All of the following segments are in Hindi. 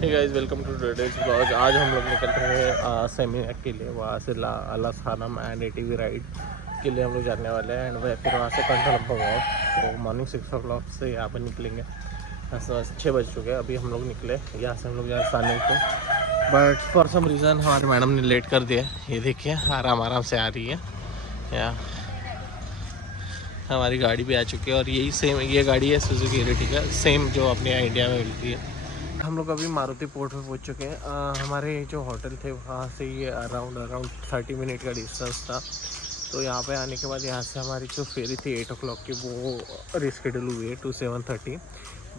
Hey guys, welcome to today's blog. आज हम लोग निकल रहे हैं सेमिनार के लिए। वहाँ से अलास खानम एंड एटीवी राइड के लिए हम लोग जाने वाले हैं। एंड वह फिर वहाँ से कंठलम्बा वॉक। तो मॉर्निंग 6 o'clock से यहाँ पर निकलेंगे। 6 बज चुके हैं अभी हम लोग निकले। यहाँ से हम लोग जा साने को, बट फॉर सम रीज़न हमारे मैडम ने लेट कर दिया। ये देखिए आराम आराम से आ रही है। या हमारी गाड़ी भी आ चुकी है और यही सेम ये गाड़ी है सुजुकी एरिटिगा, सेम जो अपने इंडिया में मिलती है। हम लोग अभी मारुति पोर्ट में पहुंच चुके हैं। हमारे जो होटल थे वहाँ से ये अराउंड 30 मिनट का डिस्टेंस था। तो यहाँ पे आने के बाद यहाँ से हमारी जो फेरी थी 8 o'clock की, वो रिस्केड्यूल हुई है टू 7:30।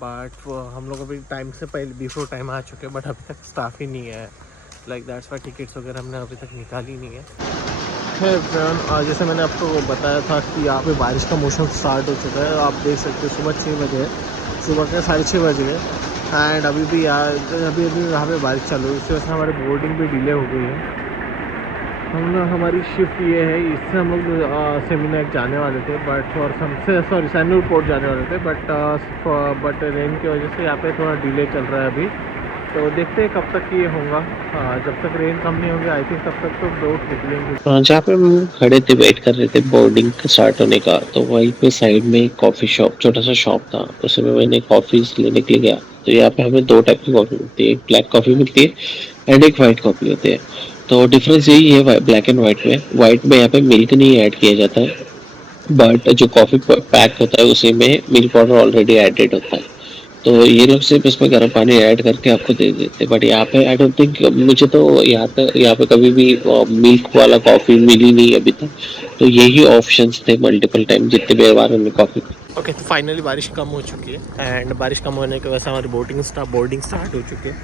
बट हम लोग अभी टाइम से पहले बिफोर टाइम आ चुके हैं, बट अभी तक स्टाफ ही नहीं है। लाइक दैट्स वाई टिकट्स वगैरह हमने अभी तक निकाली नहीं है। जैसे मैंने आपको बताया था कि यहाँ पे बारिश का मौसम स्टार्ट हो चुका है। आप देख सकते हो सुबह 6 बजे, सुबह के 6:30 बज गए। एंड अभी भी अभी यहाँ पे बारिश चालू है। इसकी वजह से हमारी बोर्डिंग भी डिले हो गई है। हमारी शिफ्ट ये है, इससे हम लोग सेमिनार जाने वाले थे, बट फॉर सैंडल पोर्ट जाने वाले थे। बट रेन की वजह से यहाँ पे थोड़ा डिले चल रहा है अभी। तो देखते हैं कब तक ये होगा। जब तक रेन कम नहीं होगी आई थिंक तब तक तो बोट निकलेंगे। जहाँ पे हम खड़े थे वेट कर रहे थे बोर्डिंग स्टार्ट होने का, तो वहीं पे साइड में एक कॉफ़ी शॉप, छोटा सा शॉप था। उसमें मैंने कॉफ़ी लेने के लिए गया। तो यहाँ पे हमें दो टाइप की कॉफ़ी मिलती है, एक ब्लैक कॉफ़ी मिलती है एंड एक वाइट कॉफ़ी होती है। तो डिफरेंस यही है ब्लैक एंड वाइट में यहाँ पे मिल्क नहीं ऐड किया जाता है, बट जो कॉफ़ी पैक होता है उसी में मिल्क पाउडर ऑलरेडी एडेड होता है। तो ये लोग सिर्फ इसमें गर्म पानी ऐड करके आपको दे देते, बट यहाँ पे आई डोंट थिंक, मुझे तो यहाँ पे कभी भी मिल्क वाला कॉफ़ी मिली नहीं अभी तक। तो यही ऑप्शंस थे मल्टीपल टाइम जितने भी बार हमने कॉफ़ी। ओके, तो फाइनली बारिश कम हो चुकी है। एंड बारिश कम होने की वजह से हमारी बोर्डिंग स्टार्ट हो चुकी है।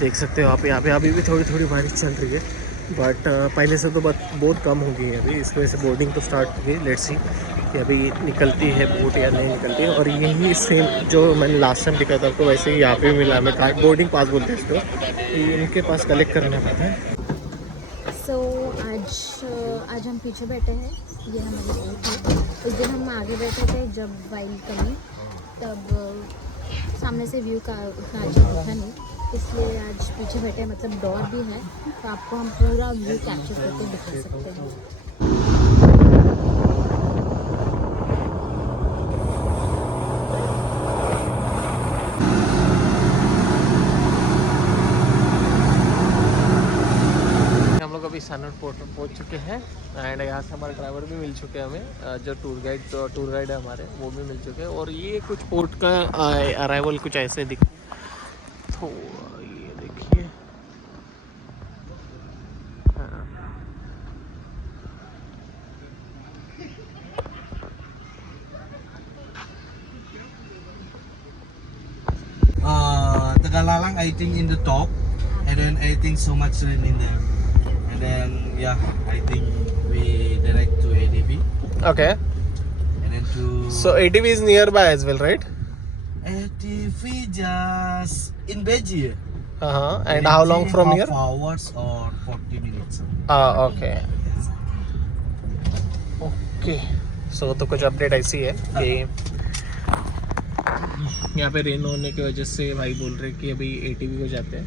देख सकते हो आप यहाँ पे अभी भी थोड़ी थोड़ी बारिश चल रही है, बट पहले से तो बहुत कम हो गई है अभी। इस वजह से बोर्डिंग तो स्टार्ट हो गई। लेट्स सी कि अभी निकलती है बोट या नहीं निकलती है। और यही सेम जो मैंने लास्ट टाइम दिखा था आपको, वैसे ही यहाँ पे मिला हमें कार्ड, बोर्डिंग पास बोलते हैं इसको, ये इनके पास कलेक्ट करना पड़ता है। आज हम पीछे बैठे हैं, ये हमारी बोट है। उस दिन हम आगे बैठे थे जब वाइल्ड कमी, तब सामने से व्यू का उतना अच्छा दिखा नहीं, इसलिए आज पीछे बैठे हैं। मतलब डोर भी है तो आपको हम पूरा व्यू कैप्चर करके दिखा सकते हैं। हम लोग अभी सनट पोर्ट में पहुँच चुके हैं। एंड यहाँ से हमारे ड्राइवर भी मिल चुके हैं हमें, जो टूर गाइड है हमारे, वो भी मिल चुके हैं। और ये कुछ पोर्ट का अराइवल कुछ ऐसे दिख, तो ये देखिए। हाँ। Tegalalang I think in the top, and then I think so much rain in there, and then yeah, I think we direct to ADB, Okay, and then to so ATV is nearby as well, right? ADB just in Beji. And how long from here? Half hours or 40 minutes. Okay. Okay, सो तो कुछ अपडेट ऐसी है कि यहाँ पे रेन होने की वजह से भाई बोल रहे कि अभी ATV को जाते हैं।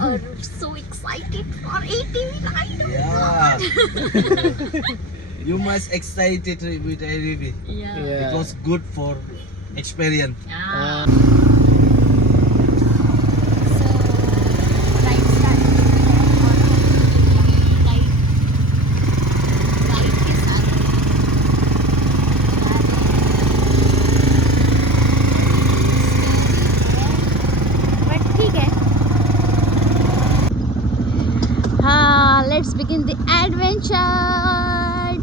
और so excited for ATV ride. Yeah. You must excited with ADB Yeah. because good for experience. Let's begin the adventure.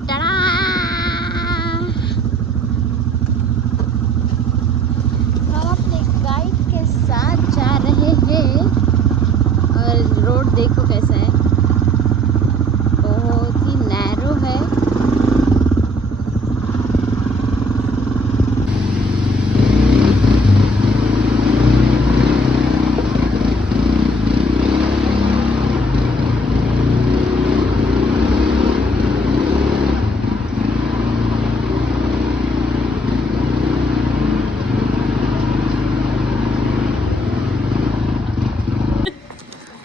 Ta-da! हम अपने गाइड के साथ जा रहे हैं और रोड देखो कैसा है, बहुत ही नैरो है।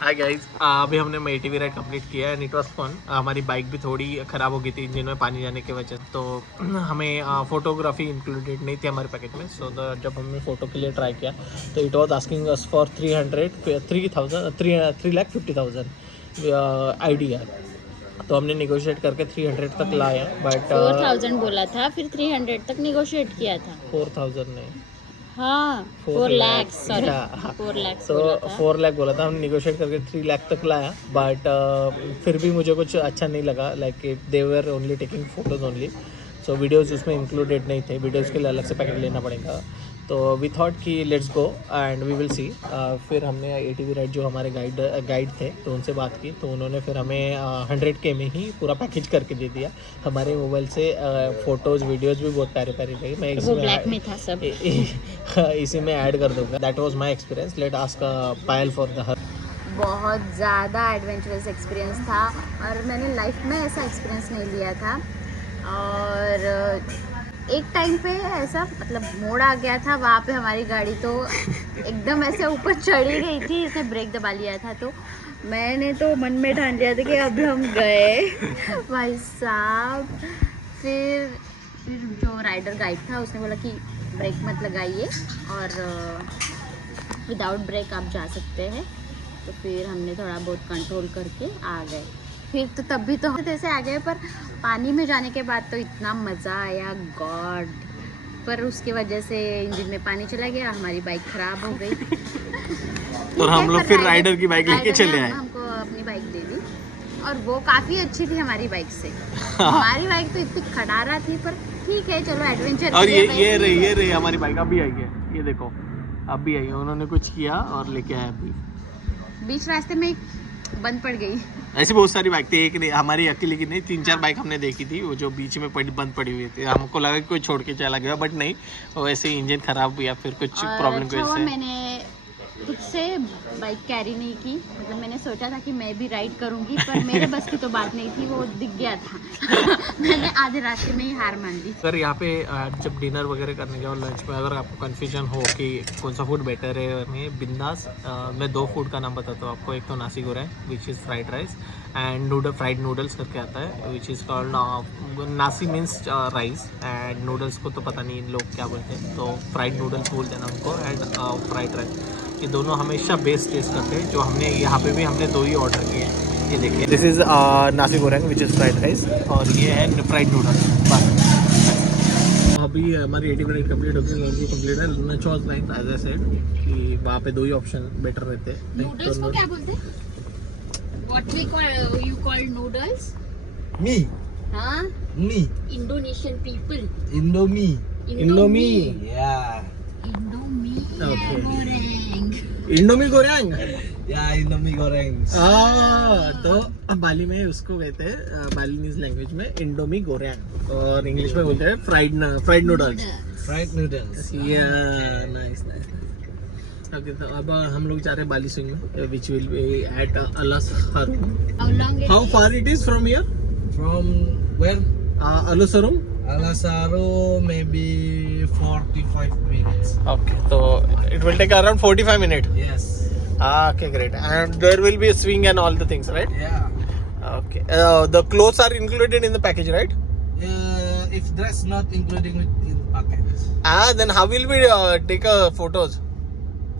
हाय गाइस, अभी हमने ATV राइड कंप्लीट किया एंड इट वाज फन। हमारी बाइक भी थोड़ी ख़राब हो गई थी इंजन में पानी जाने की वजह से, तो हमें फोटोग्राफी इंक्लूडेड नहीं थी हमारे पैकेज में। सो जब हमने फ़ोटो के लिए ट्राई किया तो it was asking us for 350,000 idea. तो हमने निगोशिएट करके 300 तक लाया, बट 4000 बोला था, फिर 300 तक निगोशिएट किया था। 4000 नहीं, हाँ 4 लाख, सॉरी Yeah. 4 लाख तो बोला था। 4 लाख बोला था, हमने निगोशिएट करके 3 लाख तक लाया, बट फिर भी मुझे कुछ अच्छा नहीं लगा। Like they were only taking photos only, so videos उसमें इंक्लूडेड नहीं थे। वीडियोज़ के लिए अलग से पैकेट लेना पड़ेगा। तो वी थॉट कि let's go and we will see. फिर हमने ATV राइड जो हमारे गाइड थे तो उनसे बात की, तो उन्होंने फिर हमें 100K में ही पूरा पैकेज करके दे दिया। हमारे मोबाइल से फ़ोटोज़ वीडियोज़ भी बहुत प्यारे प्यारे थे। मैं वो ब्लैक में था सब। इसी में ऐड कर दूँगा। That was my experience. Let ask Payal for the बहुत ज़्यादा एडवेंचरस एक्सपीरियंस था और मैंने लाइफ में ऐसा एक्सपीरियंस नहीं लिया था। और एक टाइम पे ऐसा मतलब मोड़ आ गया था, वहाँ पे हमारी गाड़ी तो एकदम ऐसे ऊपर चढ़ी गई थी, इसने ब्रेक दबा लिया था। तो मैंने तो मन में ठान लिया था कि अब हम गए भाई साहब। फिर जो राइडर गाइड था उसने बोला कि ब्रेक मत लगाइए और विदाउट ब्रेक आप जा सकते हैं। तो फिर हमने थोड़ा बहुत कंट्रोल करके आ गए। फिर तो तब भी तो हम ऐसे आ गए, पर पानी में जाने के बाद तो इतना मज़ा आया गॉड। पर उसकी वजह से इंजन में पानी चला गया, हमारी बाइक ख़राब हो गई। और हम लोग फिर राइडर की बाइक लेके चले आए। हमको अपनी बाइक दे दी और वो काफ़ी अच्छी थी हमारी बाइक से। हमारी बाइक तो इतनी खटारा थी, पर ठीक है चलो एडवेंचर। और ये रही हमारी बाइक, अभी आई है, ये देखो अभी आई है। उन्होंने कुछ किया और लेके आए अभी। बीच रास्ते में बंद पड़ गई। ऐसी बहुत सारी बाइक थी, एक नहीं हमारी अकेले की नहीं, 3-4 बाइक हमने देखी थी वो जो बीच में बंद पड़ी हुई थी। हमको लगा कि कोई छोड़ के चला गया, बट नहीं, वो ऐसे ही इंजन खराब या फिर कुछ प्रॉब्लम की वजह से। मैंने खुद से बाइक कैरी नहीं की, मतलब मैंने सोचा था कि मैं भी राइड करूंगी, पर मेरे बस की तो बात नहीं थी, वो दिख गया था। मैंने आधे रास्ते में ही हार मान ली। सर यहाँ पे जब डिनर वगैरह करने जाओ, लंच में अगर आपको कन्फ्यूजन हो कि कौन सा फूड बेटर है, मैं बिंदास मैं 2 फूड का नाम बताता हूँ आपको। एक तो nasi goreng which is fried rice and fried noodles करके आता है, which is called nasi means rice and noodles को तो पता नहीं लोग क्या बोलते हैं, तो फ्राइड नूडल्स बोलते हैं ना उनको, एंड फ्राइड राइस। ये दोनों हमेशा बेस्ट टेस्ट करते हैं। जो हमने यहाँ पे भी हमने 2 ही ऑर्डर किए हैं। ये देखिए, this is nasi goreng which is fried rice और ये है फ्राइड नूडल्स। बस अभी हमारी ATV राइड कंप्लीट हो गई, लंच भी कंप्लीट है। Lunch was nice as I said कि वहाँ पे 2 ही ऑप्शन बेटर रहते हैं। नूडल्स को क्या बोलते हैं? What we call, you call noodles? Me, हाँ? me, Indonesian people. Indomie. Indomie. Yeah, Indomie Okay. goreng. Indomie गोरैंग। yeah, Indomie goreng. तो बाली में उसको कहते हैं, बालीनीज लैंग्वेज में इंडोमी गोरैंग, और इंग्लिश में बोलते हैं fried noodles. Fried noodles. Nice nice. Okay, तो अब हम लोग जा रहे हैं बाली स्विंग में, which will be at Alas Harum. How long it how is? Far it is from here? From where? Alas Harum. Alasaro, maybe 45 minutes. Okay, तो it will take around 45 minute. Yes. Okay, great. And there will be a swing and all the things, right? Yeah. Okay. The clothes are included in the package, right? If that's not including with in package. Then how will we take photos?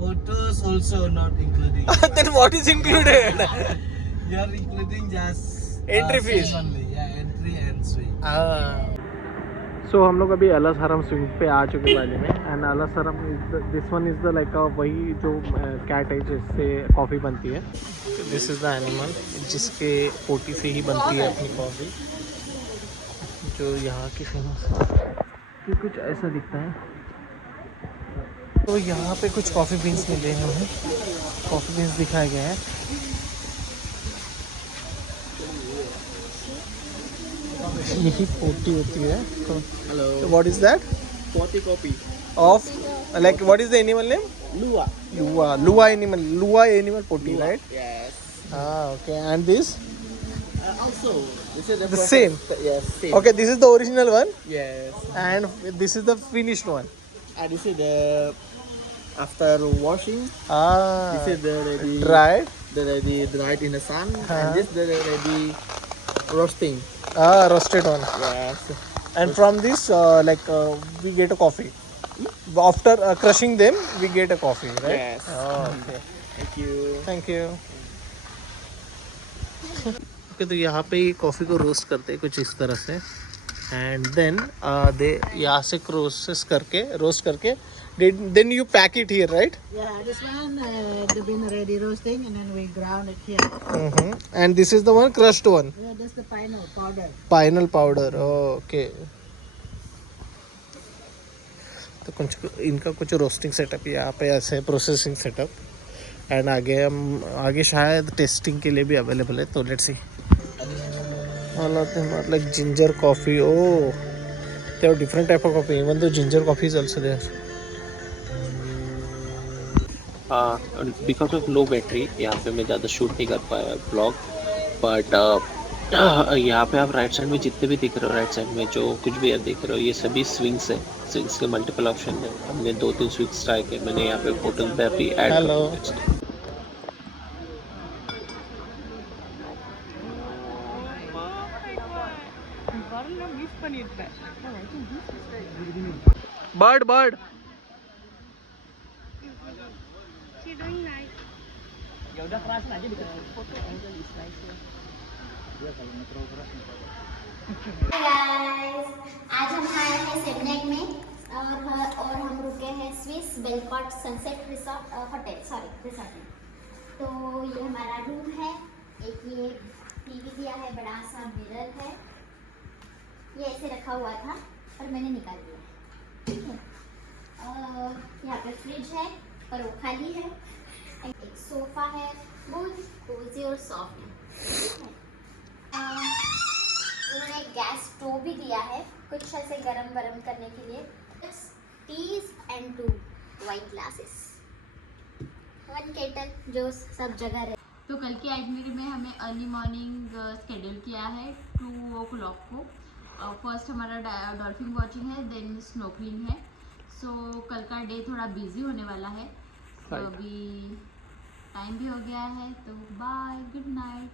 Photos also not including. Then what is included? You are including just Entry fees. swing only. Yeah, entry and swing. सो हम लोग अभी अलसहरम स्विंग पे आ चुके बाली में, and Alas Harum this one is the like वही जो कैट है जिससे कॉफ़ी बनती है। दिस इज़ द एनिमल जिसके पोटी से ही बनती है अपनी कॉफ़ी, जो यहाँ की फेमस है। ये कुछ ऐसा दिखता है। तो यहाँ पे कुछ कॉफ़ी बीन्स मिले हैं हमें, कॉफ़ी बीन्स दिखाए गए हैं। यही पोटी होती है। तो what is that? Potty copy. Of like what is the animal name? Lua. लुआ animal potty, right? Yes. Okay, and this Also, this is the same? Yes, same. Okay, this is the original one Yes. and this is the finished one. And this is the after washing, Ah, this is the ready dried. dried in the sun, Uh-huh. and this the ready roasting. Ah, roasted one. Yes. And from this, we get a coffee. After crushing them, we get a coffee, right? Yes. Oh, okay. Thank you. Thank you. Okay, तो यहाँ पे कॉफ़ी को रोस्ट करते हैं कुछ इस तरह से, एंड देन दे यहाँ से रोस्ट करके then you pack it here, right? Yeah, this one the been already roasting and then we ground it here. And this is the one crushed one, Yeah, that's the final powder. Pineal powder. Okay, तो कुछ इनका कुछ रोस्टिंग सेटअप यहाँ पे ऐसे प्रोसेसिंग सेटअप, एंड आगे शायद टेस्टिंग के लिए भी अवेलेबल है, तो let's see. All of them are like ginger coffee. Oh, they have different type of coffee, even though ginger coffee is also there. Because of low battery यहाँ पे मैं ज़्यादा शूट नहीं कर पाया ब्लॉग, बट यहाँ पे आप राइट साइड में जितने भी दिख रहे हो, राइट साइड में जो कुछ भी आप देख रहे हो, ये सभी स्विंग्स है। स्विंग्स के मल्टीपल ऑप्शन है। हमने 2-3 स्विंग्स ट्राई किए। मैंने यहाँ पे होटल पे अभी ऐड हेलो। बर्ड गाइस, आज हम आए हैं सेमनेक में और हम रुके हैं स्विस बेलकॉट सनसेट रिसोर्ट रिसोर्ट में। तो ये हमारा रूम है। एक ये टीवी दिया है, बड़ा सा मिरर है, ये ऐसे रखा हुआ था पर मैंने निकाल दिया, ठीक है। यहाँ पे फ्रिज है पर वो खाली है। एक सोफा है, बहुत कोजी और सॉफ्ट है। उन्होंने गैस स्टोव भी दिया है कुछ ऐसे गरम करने के लिए। Teas and 2 wine glasses, 1 kettle जो सब जगह रहे। तो कल की आइटनरी में हमें अर्ली मॉर्निंग स्केड्यूल किया है 2 o'clock को। फर्स्ट हमारा डॉल्फिन वॉचिंग है, देन स्नोक्लिंग है। सो कल का डे थोड़ा बिजी होने वाला है। तो अभी टाइम भी हो गया है, तो बाय, गुड नाइट।